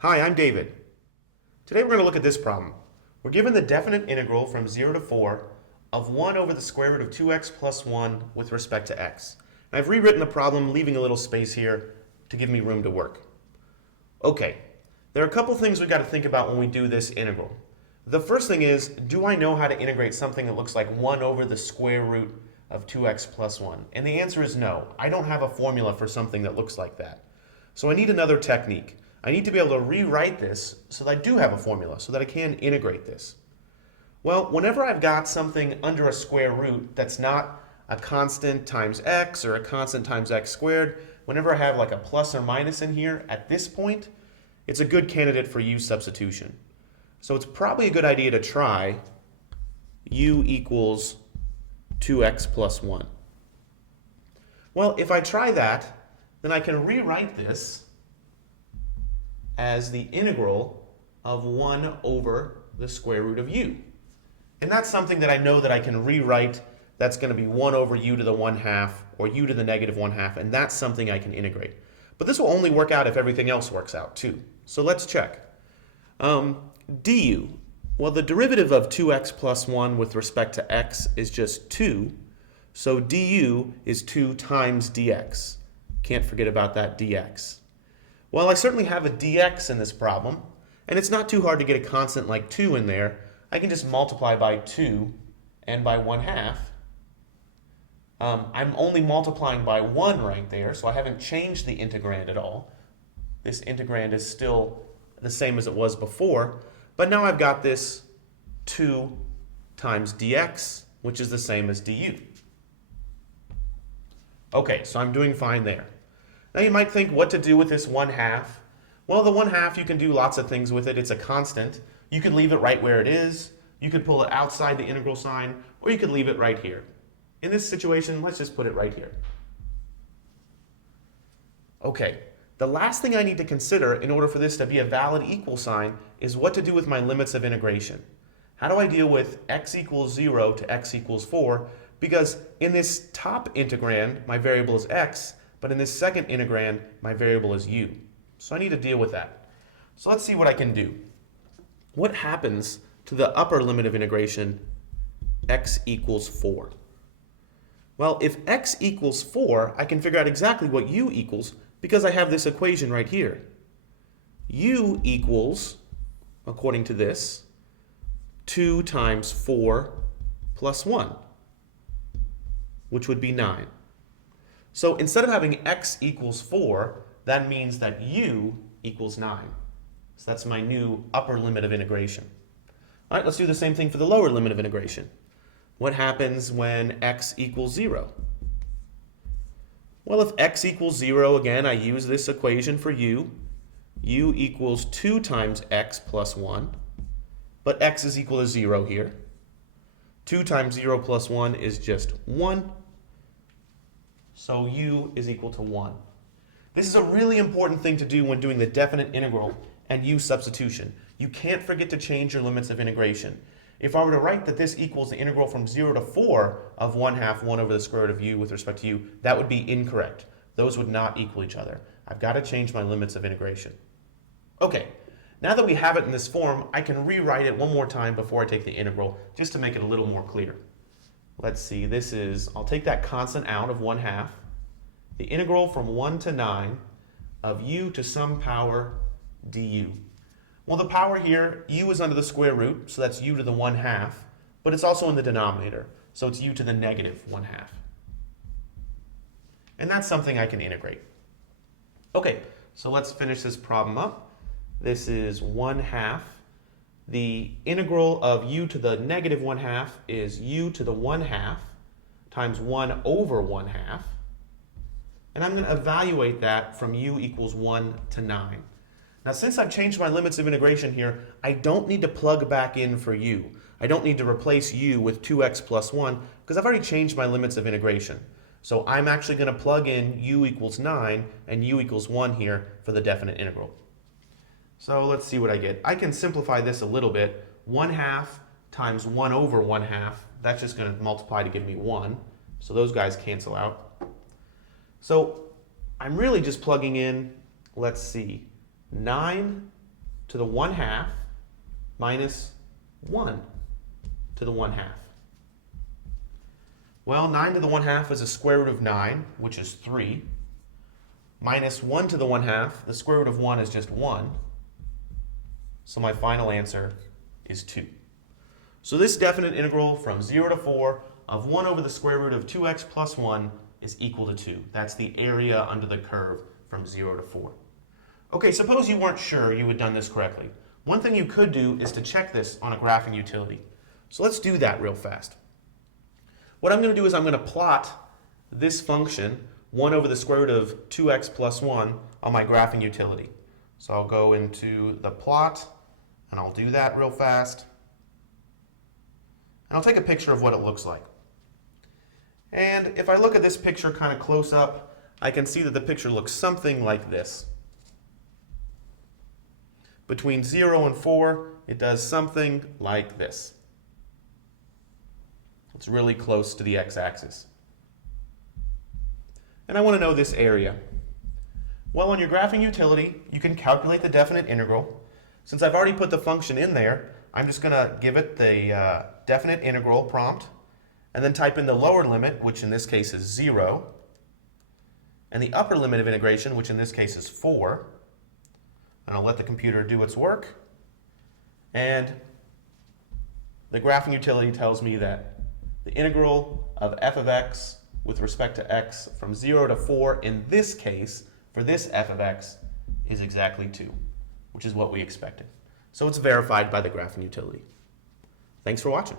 Hi, I'm David. Today we're going to look at this problem. We're given the definite integral from 0 to 4 of 1 over the square root of 2x plus 1 with respect to x. And I've rewritten the problem, leaving a little space here to give me room to work. Okay, there are a couple things we've got to think about when we do this integral. The first thing is, do I know how to integrate something that looks like 1 over the square root of 2x plus 1? And the answer is no. I don't have a formula for something that looks like that. So I need another technique. I need to be able to rewrite this so that I do have a formula, so that I can integrate this. Well, whenever I've got something under a square root that's not a constant times x or a constant times x squared, whenever I have like a plus or minus in here, at this point, it's a good candidate for u substitution. So it's probably a good idea to try u equals 2x plus 1. Well, if I try that, then I can rewrite this as the integral of 1 over the square root of u. And that's something that I know that I can rewrite. That's going to be 1 over u to the 1/2 or u to the negative 1/2, and that's something I can integrate. But this will only work out if everything else works out too. So let's check. Du. Well, the derivative of 2x plus 1 with respect to x is just 2. So du is 2 times dx. Can't forget about that dx. Well, I certainly have a dx in this problem, and it's not too hard to get a constant like 2 in there. I can just multiply by 2 and by 1/2. I'm only multiplying by 1 right there, so I haven't changed the integrand at all. This integrand is still the same as it was before, but now I've got this 2 times dx, which is the same as du. Okay, so I'm doing fine there. Now you might think what to do with this 1/2. Well, the 1/2, you can do lots of things with it. It's a constant. You could leave it right where it is. You could pull it outside the integral sign, or you could leave it right here. In this situation, let's just put it right here. Okay, the last thing I need to consider in order for this to be a valid equal sign is what to do with my limits of integration. How do I deal with x equals 0 to x equals 4? Because in this top integrand, my variable is x, but in this second integrand, my variable is u. So I need to deal with that. So let's see what I can do. What happens to the upper limit of integration, x equals 4? Well, if x equals 4, I can figure out exactly what u equals because I have this equation right here. U equals, according to this, 2 times 4 plus 1, which would be 9. So instead of having x equals 4, that means that u equals 9. So that's my new upper limit of integration. All right, let's do the same thing for the lower limit of integration. What happens when x equals 0? Well, if x equals 0, again, I use this equation for u. U equals 2 times x plus 1, but x is equal to 0 here. 2 times 0 plus 1 is just 1. So u is equal to 1. This is a really important thing to do when doing the definite integral and u substitution. You can't forget to change your limits of integration. If I were to write that this equals the integral from 0 to 4 of 1/2 1 over the square root of u with respect to u, that would be incorrect. Those would not equal each other. I've got to change my limits of integration. Okay, now that we have it in this form, I can rewrite it one more time before I take the integral, just to make it a little more clear. Let's see, this is, I'll take that constant out of 1/2, the integral from 1 to 9 of u to some power du. Well, the power here, u is under the square root, so that's u to the 1/2, but it's also in the denominator, so it's u to the negative 1/2. And that's something I can integrate. Okay, so let's finish this problem up. This is 1/2. The integral of u to the negative 1/2 is u to the 1/2 times 1 over 1/2. And I'm going to evaluate that from u equals 1 to 9. Now, since I've changed my limits of integration here, I don't need to plug back in for u. I don't need to replace u with 2x plus 1 because I've already changed my limits of integration. So I'm actually going to plug in u equals 9 and u equals 1 here for the definite integral. So let's see what I get. I can simplify this a little bit. 1/2 times 1 over 1/2, that's just going to multiply to give me 1. So those guys cancel out. So I'm really just plugging in, let's see, 9 to the 1/2 minus 1 to the 1/2. Well, 9 to the 1/2 is a square root of 9, which is 3. Minus 1 to the 1/2, the square root of 1 is just 1. So my final answer is 2. So this definite integral from 0 to 4 of 1 over the square root of 2x plus 1 is equal to 2. That's the area under the curve from 0 to 4. Okay, suppose you weren't sure you had done this correctly. One thing you could do is to check this on a graphing utility. So let's do that real fast. What I'm going to do is I'm going to plot this function, 1 over the square root of 2x plus 1, on my graphing utility. So I'll go into the plot, and I'll do that real fast. And I'll take a picture of what it looks like. And if I look at this picture kind of close up, I can see that the picture looks something like this. Between 0 and 4, it does something like this. It's really close to the x-axis. And I want to know this area. Well, on your graphing utility, you can calculate the definite integral. Since I've already put the function in there, I'm just going to give it the definite integral prompt, and then type in the lower limit, which in this case is 0, and the upper limit of integration, which in this case is 4. And I'll let the computer do its work. And the graphing utility tells me that the integral of f of x with respect to x from 0 to 4 in this case, for this f of x, is exactly 2, which is what we expected. So it's verified by the graphing utility. Thanks for watching.